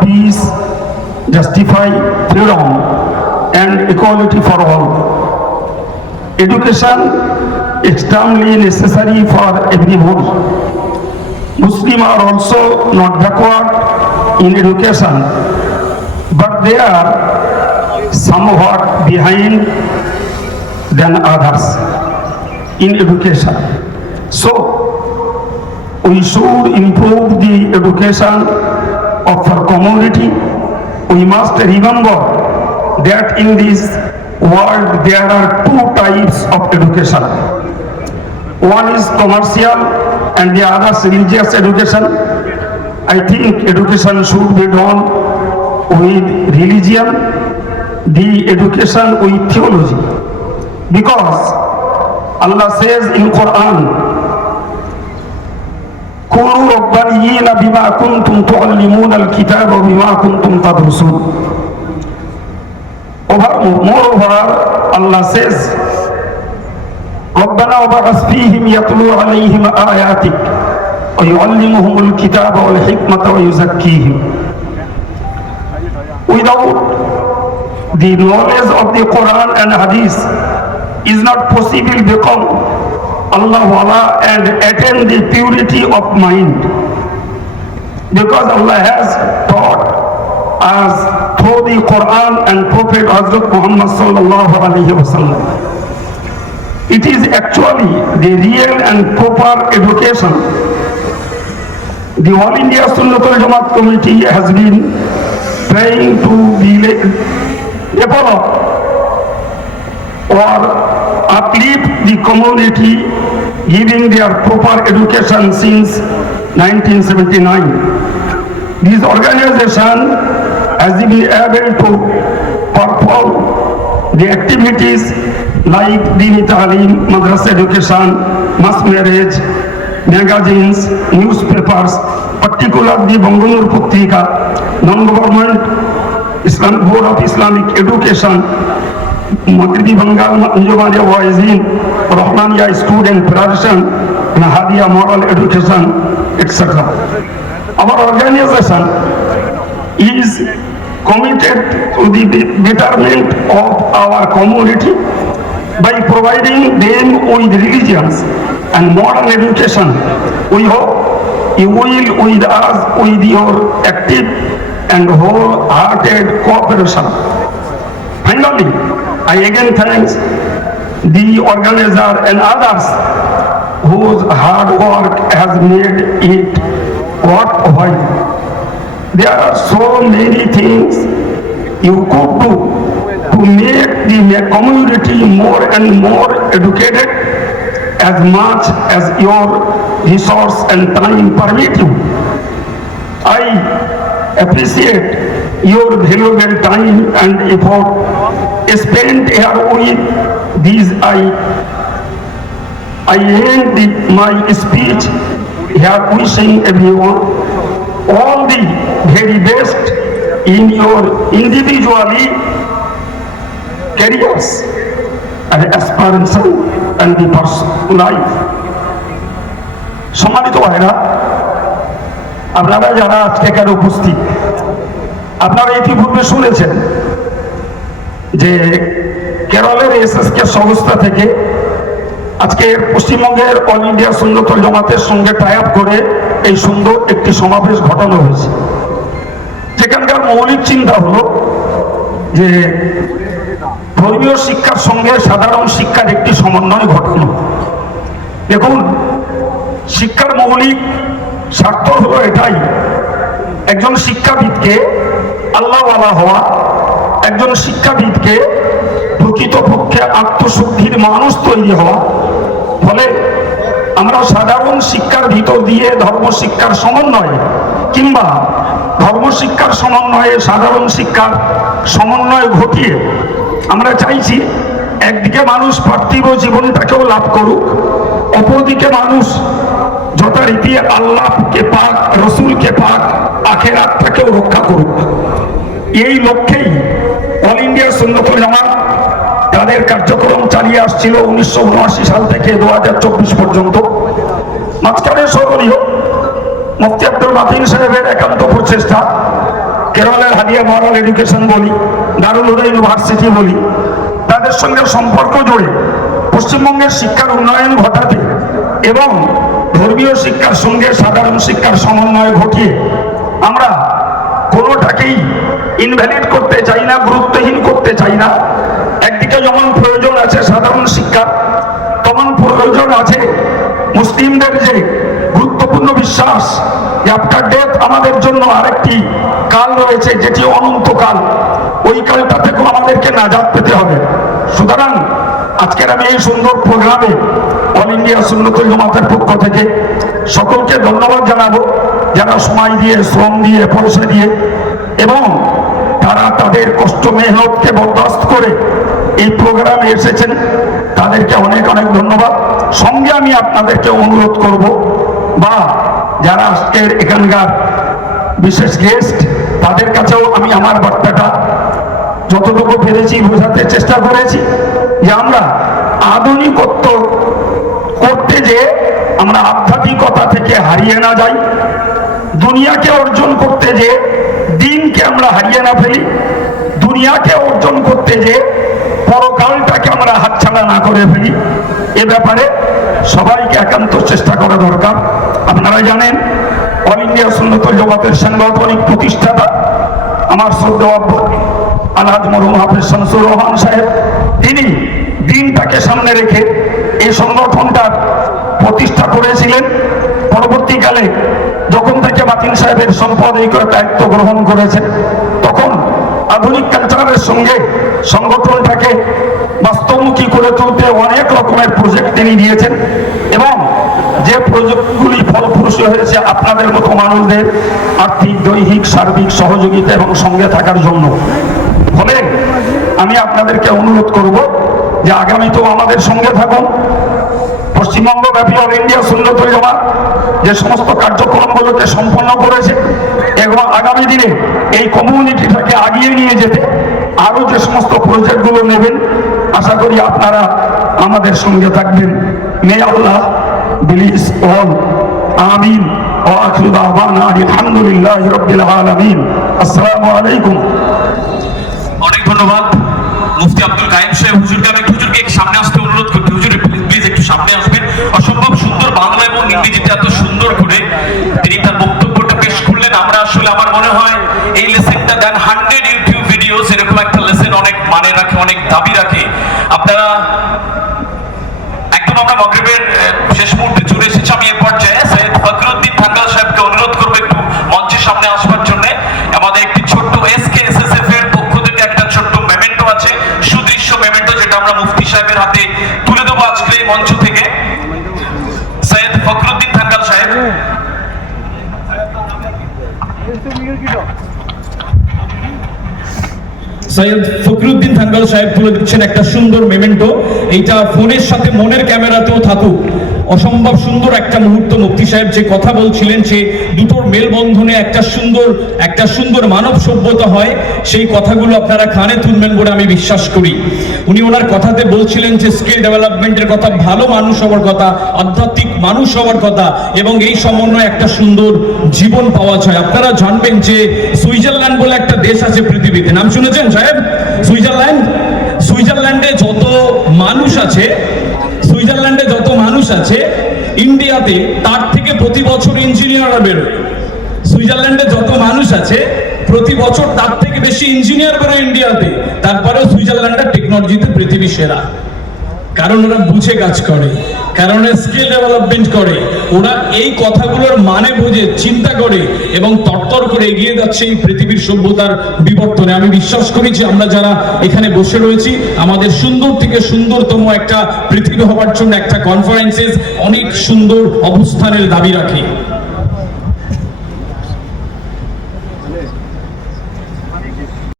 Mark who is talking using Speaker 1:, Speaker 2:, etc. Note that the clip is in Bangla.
Speaker 1: peace, justify freedom and equality for all. Education is extremely necessary for everyone. Muslims are also not backward in education, but they are somewhat behind than others in education. So, we should improve the education of our community. We must remember that in this world there are two types of education. One is commercial and the other is religious education. I think education should be done with religion, the education with theology. Because Allah says in Quran, كونوا ربانيين بما كنتم تعلمون الكتاب وبما كنتم تدرسون. Over- Moreover, Allah says, ربنا وبعث فيهم يتلو عليهم آياتك ويعلمهم الكتاب والحكمة ويزكيهم. Without the knowledge of the Quran and Hadith is not possible become Allah Wala and attain the purity of mind. Because Allah has taught us through the Quran and Prophet Hazrat Muhammad. It is actually the real and proper education. The All India Sunnatul Jamaat Committee has been trying to develop or uplift the community giving their proper education since 1979. This organization has been able to perform the activities like Dini Talim, Madrasa education, mass marriage, magazines, newspapers, particularly Bangalore Putrika, non-government Islam Board of Islamic Education, Maghribi Bengal Anjuman Wazin, Rahmania Student Federation, and Hadia Moral Education, etc. Our organization is committed to the betterment of our community by providing them with religions and moral education. We hope you will with us with your active and wholehearted cooperation. Finally, I again thanks the organizer and others whose hard work has made it worthwhile. There are so many things you could do to make the community more and more educated as much as your resource and time permit you. I appreciate your valuable time and effort spent here with these I I end my speech here wishing everyone all the very best in your individually careers and aspiration and the personal life. সম্মানিত ভাইরা আপনারা যারা আজকে এখানে উপস্থিত আপনারা ইতিপূর্বে শুনেছেন যে কেরলের এসএসকে সংস্থা থেকে আজকে পশ্চিমবঙ্গের অল ইন্ডিয়া সুন্দর জমাতের সঙ্গে টাই আপ করে এই সুন্দর একটি সমাবেশ ঘটানো হয়েছে। যেখানকার মৌলিক চিন্তা হলো যে ধর্মীয় শিক্ষার সঙ্গে সাধারণ শিক্ষার একটি সমন্বয় ঘটানো। দেখুন, শিক্ষার মৌলিক স্বার্থ হলো এটাই। একজন শিক্ষাবিদকে আল্লাহওয়ালা হওয়া একজন শিক্ষাবিদকে প্রকৃতপক্ষে আত্মশুদ্ধির মানুষ তৈরি হওয়া। ফলে আমরা সাধারণ শিক্ষার ভিতর দিয়ে ধর্ম শিক্ষার সমন্বয় কিংবা ধর্ম শিক্ষার সমন্বয়ে সাধারণ শিক্ষার সমন্বয় ঘটিয়ে আমরা চাইছি একদিকে মানুষ পার্থিব জীবনটাকেও লাভ করুক, অপরদিকে মানুষ যথারীতি আল্লাহকে পাক, রসুলকে পাক, আখেরাতটাকেও রক্ষা করুক। এই লক্ষ্যেই অল ইন্ডিয়া সুন্নতুল জামাত তাদের কার্যক্রম চালিয়ে আসছিল উনিশশো উনআশি সাল থেকে দু হাজার চব্বিশ পর্যন্ত। মাঝখানে স্মরণীয় মুফতি আব্দুল মাতিন সাহেবের একান্ত প্রচেষ্টা, কেরলের হাদিয়া মরাল এডুকেশন বলি, দারুল ইউনিভার্সিটি বলি। তাদের সঙ্গে সম্পর্ক জুড়ে পশ্চিমবঙ্গের শিক্ষার উন্নয়ন ঘটাতে এবং ধর্মীয় শিক্ষার সঙ্গে সাধারণ শিক্ষার সমন্বয় ঘটিয়ে আমরা কোনোটাকেই ইনভ্যালিড করতে চাই না, গুরুত্বহীন করতে চাই না। একদিকে যেমন প্রয়োজন আছে সাধারণ শিক্ষা, তেমন প্রয়োজন আছে মুসলিমদের যে গুরুত্বপূর্ণ বিশ্বাস আফটার ডেথ আমাদের জন্য আরেকটি কাল রয়েছে, যেটি অনন্তকাল। ওই কালটা থেকেও আমাদেরকে নাজাদ পেতে হবে। সুতরাং আজকের আমি এই সুন্দর প্রোগ্রামে অল ইন্ডিয়া সুন্নতুল জমাতের পক্ষ থেকে সকলকে ধন্যবাদ জানাব যারা সময় দিয়ে, শ্রম দিয়ে, পয়সা দিয়ে, এবং তারা তাদের কষ্ট মেহনতকে বরদাস্ত করে এই প্রোগ্রামে এসেছেন, তাদেরকে অনেক অনেক ধন্যবাদ। সঙ্গে আমি আপনাদেরকে অনুরোধ করব, বা যারা আজকের এখানকার বিশেষ গেস্ট তাদের কাছেও আমি আমার বার্তাটা যতটুকু পেরেছি বোঝাতে চেষ্টা করেছি যে আমরা আধুনিকত্ব করতে যে আমরা আধ্যাত্মিকতা থেকে হারিয়ে না যাই, দুনিয়াকে অর্জন করতে যে দিনকে আমরা হারিয়ে না ফেলি, দুনিয়াকে অর্জন করতে যে পরকালটাকে আমরা হাতছাড়া না করে ফেলি, এ ব্যাপারে সবাইকে একান্ত চেষ্টা করা দরকার। আপনারা জানেন, অল ইন্ডিয়া সুন্নতল জগতের সাংগঠনিক প্রতিষ্ঠাতা আমার শ্রদ্ধা আলহাজ মরহুম হাফিজ শামসুর রহমান সাহেব। তিনি দিনটাকে সামনে রেখে এই সংগঠনটার প্রতিষ্ঠা করেছিলেন। পরবর্তীকালে যখন থেকে বাতিল সাহেবের সম্পদ এই করে দায়িত্ব গ্রহণ করেছেন, তখন আধুনিক কালচারের সঙ্গে সংগঠনটাকে বাস্তবমুখী করে তুলতে অনেক রকমের প্রজেক্ট তিনি নিয়েছেন এবং যে প্রজেক্টগুলি ফলপ্রসূ হয়েছে আপনাদের মতো মানুষদের আর্থিক, দৈহিক, সার্বিক সহযোগিতা এবং সঙ্গে থাকার জন্য। ফলে আমি আপনাদেরকে অনুরোধ করব যে আগামীতেও আমাদের সঙ্গে থাকুন। পশ্চিমবঙ্গ ব্যাপী অল ইন্ডিয়া সুন্নতুল জমা যে সমস্ত কার্যক্রমগুলোকে সম্পন্ন করেছে এবং আগামী দিনে এই কমিউনিটিটাকে আগিয়ে নিয়ে যেতে আরো যে সমস্ত প্রজেক্টগুলো নেবেন আশা করি আপনারা আমাদের সঙ্গে থাকবেন মে আল্লাহ বিলিস অল আমিন وآخر دعوانا أن الحمد لله رب العالمين السلام عليكم
Speaker 2: অনেক ধন্যবাদ মুফতি আব্দুল কাইম সাহেব হুজুরকে আমি একটু হুজুরকে একটু সামনে আসতে এবং ইংরেজিটা এত সুন্দর করে তিনি তার বক্তব্যটা পেশ করলেন। আমরা আসলে, আমার মনে হয় এই লেসেনটা দেন হান্ড্রেড ইউটিউব ভিডিওস, এরকম একটা লেসেন অনেক মানে রাখে, অনেক দাবি রাখে। আপনারা, একদম আমরা মগরিবের শেষ মুহূর্তে চলে এসেছি। আমি এ পর্যায়ে সৈয়দ ফখরুদ্দিন ঠাকাল সাহেবকে অনুরোধ করব, একটু মঞ্চের সামনে আসবার জন্য। সৈয়দ ফখরুদ্দিন থাঙ্গাল সাহেব
Speaker 3: তুলে দিচ্ছেন একটা সুন্দর মেমেন্টো এইটা ফোনের সাথে মনের ক্যামেরাতেও থাকুক। অসম্ভব সুন্দর একটা মুহূর্ত মুফতি সাহেব যে কথা বলছিলেন যে দুটোর মেলবন্ধনে একটা সুন্দর একটা সুন্দর মানব সভ্যতা হয়, সেই কথাগুলো আপনারা খানে তুলবেন বলে আমি বিশ্বাস করি। উনি ওনার কথাতে বলছিলেন যে স্কিল ডেভেলপমেন্টের কথা, ভালো মানুষ হওয়ার কথা, আধ্যাত্মিক মানুষ হওয়ার কথা এবং এই সমন্বয়ে একটা সুন্দর জীবন পাওয়া যায়। আপনারা জানবেন যে সুইজারল্যান্ড বলে একটা দেশ আছে পৃথিবীতে। নাম শুনেছেন সাহেব, সুইজারল্যান্ড, সুইজারল্যান্ডে যত মানুষ আছে, সুইজারল্যান্ডে যত মানুষ আছে, ইন্ডিয়াতে তার থেকে প্রতি বছর ইঞ্জিনিয়াররা বেরোয়। সুইজারল্যান্ডে যত মানুষ আছে, প্রতি বছর তার থেকে বেশি ইঞ্জিনিয়ার বেরোয় ইন্ডিয়াতে। তারপরেও সুইজারল্যান্ডের টেকনোলজিতে পৃথিবী সেরা। কারণ ওরা বুঝে কাজ করে। কারণ স্কিল ডেভেলপমেন্ট করে। ওরা এই কথাগুলোর মানে বুঝে, চিন্তা করে এবং তরতর করে এগিয়ে যাচ্ছে এই পৃথিবীর সভ্যতার বিবর্তনে। আমি বিশ্বাস করি যে আমরা যারা এখানে বসে রয়েছি, আমাদের সুন্দর থেকে সুন্দরতম একটা পৃথিবী হওয়ার জন্য একটা কনফারেন্সেস অনেক সুন্দর অবস্থানের দাবি রাখে।